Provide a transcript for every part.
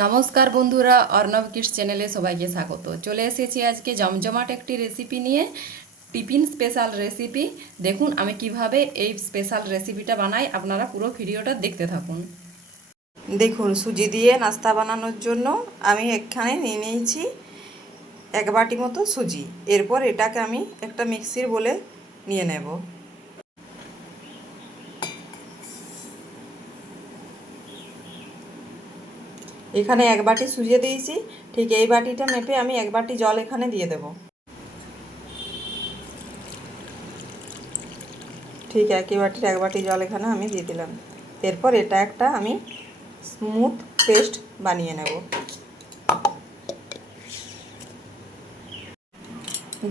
নমস্কার বন্ধুরা, অর্ণব কিডস চ্যানেলে সবাইকে স্বাগত। চলে এসেছি আজকে জমজমাট একটি রেসিপি নিয়ে, টিফিন স্পেশাল রেসিপি দেখুন আমি কীভাবে এই স্পেশাল রেসিপিটা বানাই, আপনারা পুরো ভিডিওটা দেখতে থাকুন। দেখুন, সুজি দিয়ে নাস্তা বানানোর জন্য আমি এখানে নিয়ে নিয়েছি এক বাটি মতো সুজি। এরপর এটাকে আমি একটা মিক্সির বলে নিয়ে নেব। এখানে এক বাটি সুজি দিয়েছি। ঠিক এই বাটিটা মেপে আমি এক বাটি জল এখানে দিয়ে দেব। ঠিক একই বাটির এক বাটি জল এখানে আমি দিয়ে দিলাম। এরপর এটা একটা আমি স্মুথ পেস্ট বানিয়ে নেব।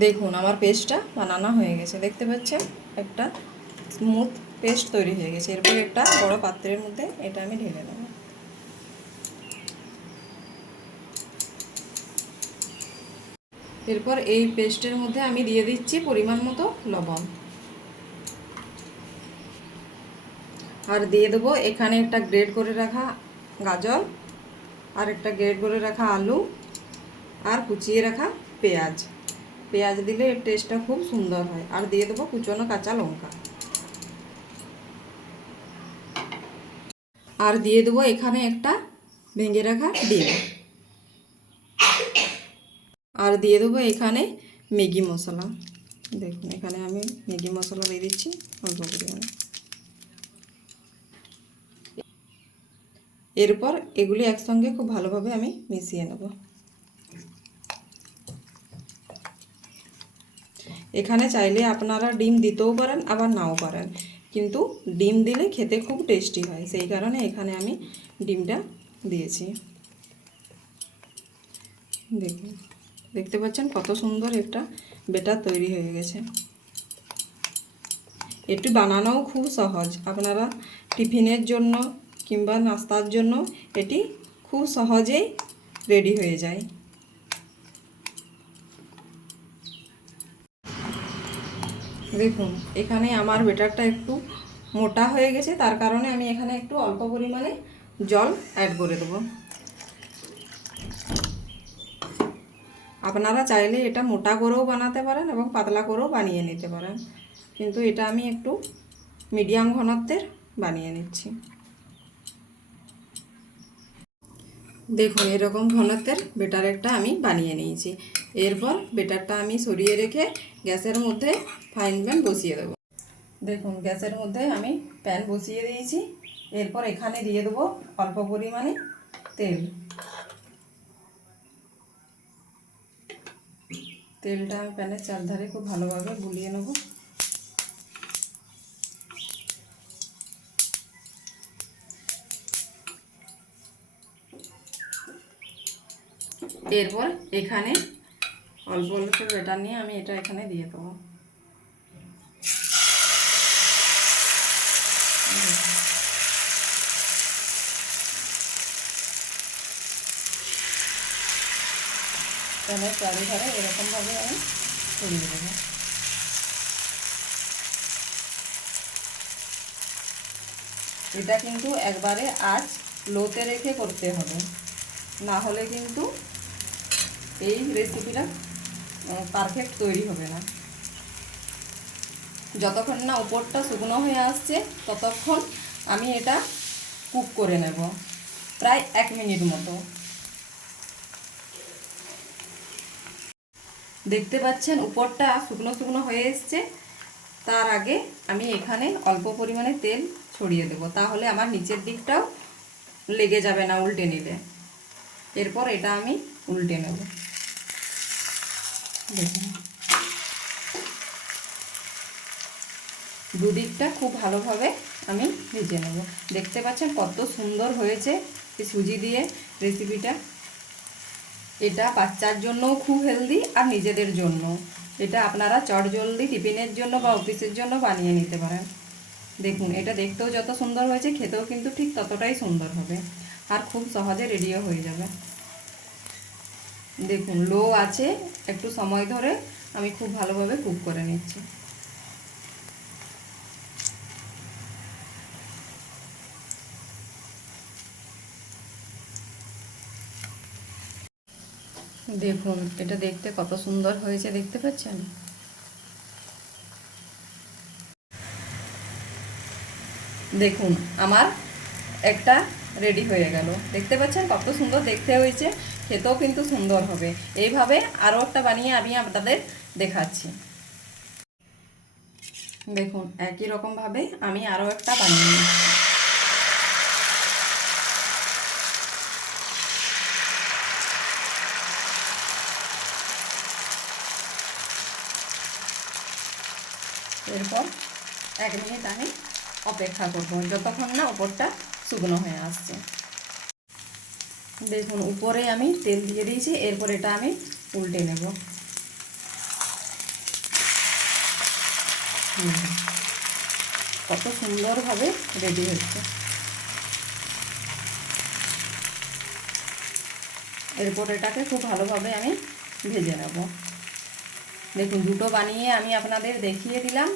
দেখুন, আমার পেস্টটা বানানো হয়ে গেছে। দেখতে পাচ্ছেন? একটা স্মুথ পেস্ট তৈরি হয়ে গেছে। এরপর একটা বড় পাত্রের মধ্যে এটা আমি ঢেলে নেব। এরপর এই পেস্টের মধ্যে আমি দিয়ে দিচ্ছি পরিমাণ মতো লবণ। আর দিয়ে দেবো এখানে একটা গ্রেড করে রাখা গাজর, আর একটা গ্রেড করে রাখা আলু, আর কুচিয়ে রাখা পেঁয়াজ। পেঁয়াজ দিলে এর টেস্টটা খুব সুন্দর হয়। আর দিয়ে দেবো কুচনো কাঁচা লঙ্কা। আর দিয়ে দেবো এখানে একটা ভেঙে রাখা ডিম। আর দিয়ে দেবো এখানে ম্যাগি মশলা। দেখুন, এখানে আমি ম্যাগি মশলা দিয়ে দিচ্ছি, অল্প পরিমাণে। এরপর এগুলি একসঙ্গে খুব ভালোভাবে আমি মিশিয়ে নেব। এখানে চাইলে আপনারা ডিম দিতেও পারেন, আবার নাও পারেন। কিন্তু ডিম দিলে খেতে খুব টেস্টি হয়, সেই কারণে এখানে আমি ডিমটা দিয়েছি। দেখুন। দেখতে পাচ্ছেন কত সুন্দর একটা বেটার তৈরি হয়ে গেছে। এটি বানানোও খুব সহজ। আপনারা টিফিনের জন্য কিংবা নাস্তার জন্য এটি খুব সহজেই রেডি হয়ে যায়। দেখুন, এখানে আমার বেটারটা একটু মোটা হয়ে গেছে, তার কারণে আমি এখানে একটু অল্প পরিমাণে জল অ্যাড করে দেবো। আপনারা চাইলে এটা মোটা করেও বানাতে পারেন এবং পাতলা করেও বানিয়ে নিতে পারেন। কিন্তু এটা আমি একটু মিডিয়াম ঘনত্বের বানিয়ে নিচ্ছি। দেখুন, এরকম ঘনত্বের বেটার একটা আমি বানিয়ে নিয়েছি। এরপর বেটারটা আমি সরিয়ে রেখে গ্যাসের মধ্যে ফাইন প্যান বসিয়ে দেবো। দেখুন, গ্যাসের মধ্যে আমি প্যান বসিয়ে দিয়েছি। এরপর এখানে দিয়ে দেবো অল্প পরিমাণে তেল। তেলটা আমি প্যানের চারধারে খুব ভালোভাবে গুলিয়ে নেব। এরপর এখানে অল্প অল্প বেটার নিয়ে আমি এটা এখানে দিয়ে দেবো। প্যানের চারিধারে এরকমভাবে আমি ছড়িয়ে দেবো এটা কিন্তু একবারে আজ লোতে রেখে করতে হবে। না হলে কিন্তু এই রেসিপিটা পারফেক্ট তৈরি হবে না। যতক্ষণ না উপরটা শুকনো হয়ে আসছে, ততক্ষণ আমি এটা কুক করে নেব। প্রায় এক মিনিট মতো। দেখতে পাচ্ছেন, উপরটা শুকনো শুকনো হয়ে এসছে। তার আগে আমি এখানে অল্প পরিমাণে তেল ছড়িয়ে দেবো। তাহলে আমার নিচের দিকটাও লেগে যাবে না উল্টে নিলে। এরপর এটা আমি উল্টে নেব। দুদিকটা খুব ভালোভাবে আমি ভেজে নেব। দেখতে পাচ্ছেন কত সুন্দর হয়েছে সুজি দিয়ে রেসিপিটা। এটা বাচ্চার জন্যও খুব হেলদি আর নিজেদের জন্য। এটা আপনারা চটজলদি টিফিনের জন্য বা অফিসের জন্য বানিয়ে নিতে পারেন। দেখুন, এটা দেখতেও যত সুন্দর হয়েছে, খেতেও কিন্তু ঠিক ততটাই সুন্দর হবে। আর খুব সহজে রেডিও হয়ে যাবে। দেখুন লো আছে, একটু সময় ধরে আমি খুব ভালোভাবে কুক করে নিচ্ছি। দেখুন, এটা দেখতে কত সুন্দর হয়েছে, দেখতে পাচ্ছেন? দেখুন, আমার একটা রেডি হয়ে গেল। দেখতে পাচ্ছেন কত সুন্দর দেখতে হয়েছে, খেতেও কিন্তু সুন্দর হবে। এইভাবে আরও একটা বানিয়ে আমি আপনাদের দেখাচ্ছি। দেখুন, একই রকমভাবে আমি আরও একটা বানিয়ে নিচ্ছি। এরপর এক মিনিট আমি অপেক্ষা করব, যতক্ষণ না উপরটা শুকনো হয়ে আসছে। দেখুন, উপরে আমি তেল দিয়ে দিয়েছি, এরপর এটা আমি উল্টে নেব। কত সুন্দরভাবে রেডি হচ্ছে এরপর এটাকে খুব ভালোভাবে আমি ভেজে নেব। দেখুন, দুটো বানিয়ে আমি আপনাদের দেখিয়ে দিলাম।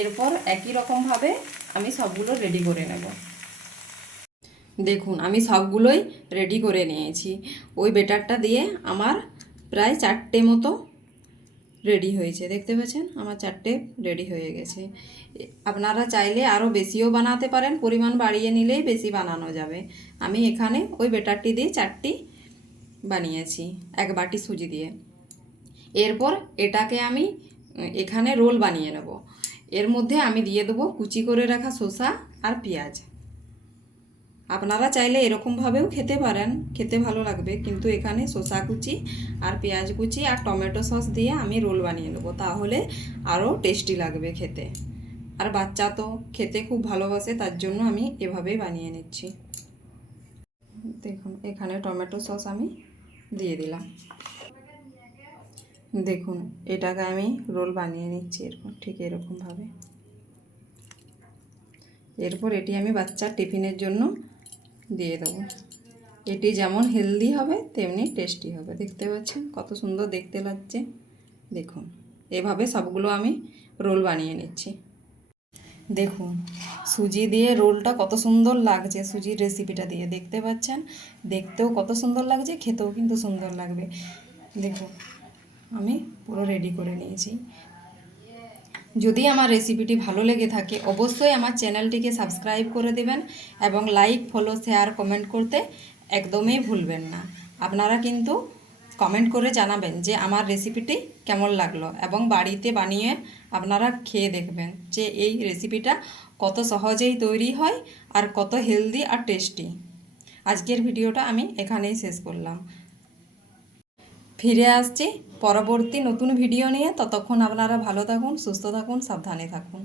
এরপর একই রকমভাবে আমি সবগুলো রেডি করে নেব। দেখুন, আমি সবগুলোই রেডি করে নিয়েছি। ওই বেটারটা দিয়ে আমার প্রায় চারটে মতো রেডি হয়েছে। দেখতে পাচ্ছেন আমার চারটে রেডি হয়ে গেছে। আপনারা চাইলে আরও বেশিও বানাতে পারেন। পরিমাণ বাড়িয়ে নিলেই বেশি বানানো যাবে। আমি এখানে ওই বেটারটি দিয়ে চারটি বানিয়েছি, এক বাটি সুজি দিয়ে। এরপর এটাকে আমি, এখানে রোল বানিয়ে নেব। এর মধ্যে আমি দিয়ে দেবো কুচি করে রাখা শসা আর পেঁয়াজ। আপনারা চাইলে এরকমভাবেও খেতে পারেন, খেতে ভালো লাগবে, কিন্তু এখানে শসা কুচি আর পেঁয়াজ কুচি আর টমেটো সস দিয়ে আমি রোল বানিয়ে নেব, তাহলে আরও টেস্টি লাগবে খেতে। আর বাচ্চা তো খেতে খুব ভালোবাসে, তার জন্য আমি এভাবেই বানিয়ে নিচ্ছি। দেখুন, এখানে টমেটো সস আমি দিয়ে দিলাম। দেখুন, এটাকে আমি রোল বানিয়ে নিচ্ছি এরকম, ঠিক এরকমভাবে। এরপর এটি আমি বাচ্চার টিফিনের জন্য দিয়ে দেবো। এটি যেমন হেলদি হবে, তেমনি টেস্টি হবে। দেখতে পাচ্ছেন? কত সুন্দর দেখতে লাগছে। দেখুন, এভাবে সবগুলো আমি রোল বানিয়ে নিচ্ছি। দেখুন, সুজি দিয়ে রোলটা কত সুন্দর লাগছে, সুজির রেসিপিটা দিয়ে। দেখতে পাচ্ছেন? দেখতেও কত সুন্দর লাগছে, খেতেও কিন্তু সুন্দর লাগবে। দেখুন আমি পুরো রেডি করে নিয়েছি। যদি আমার রেসিপিটি ভালো লেগে থাকে, অবশ্যই আমার চ্যানেলটিকে সাবস্ক্রাইব করে দেবেন এবং লাইক ফলো শেয়ার কমেন্ট করতে একদমই ভুলবেন না। আপনারা কিন্তু কমেন্ট করে জানাবেন যে আমার রেসিপিটি কেমন লাগল এবং বাড়িতে বানিয়ে আপনারা খেয়ে দেখবেন যে এই রেসিপিটা কত সহজেই তৈরি হয় আর কত হেলদি আর টেস্টি আজকের ভিডিওটা আমি এখানেই শেষ করলাম। ফিরে আসছি। পরবর্তী নতুন ভিডিও নিয়ে। ততক্ষণ আপনারা ভালো থাকুন সুস্থ থাকুন সাবধানে থাকুন।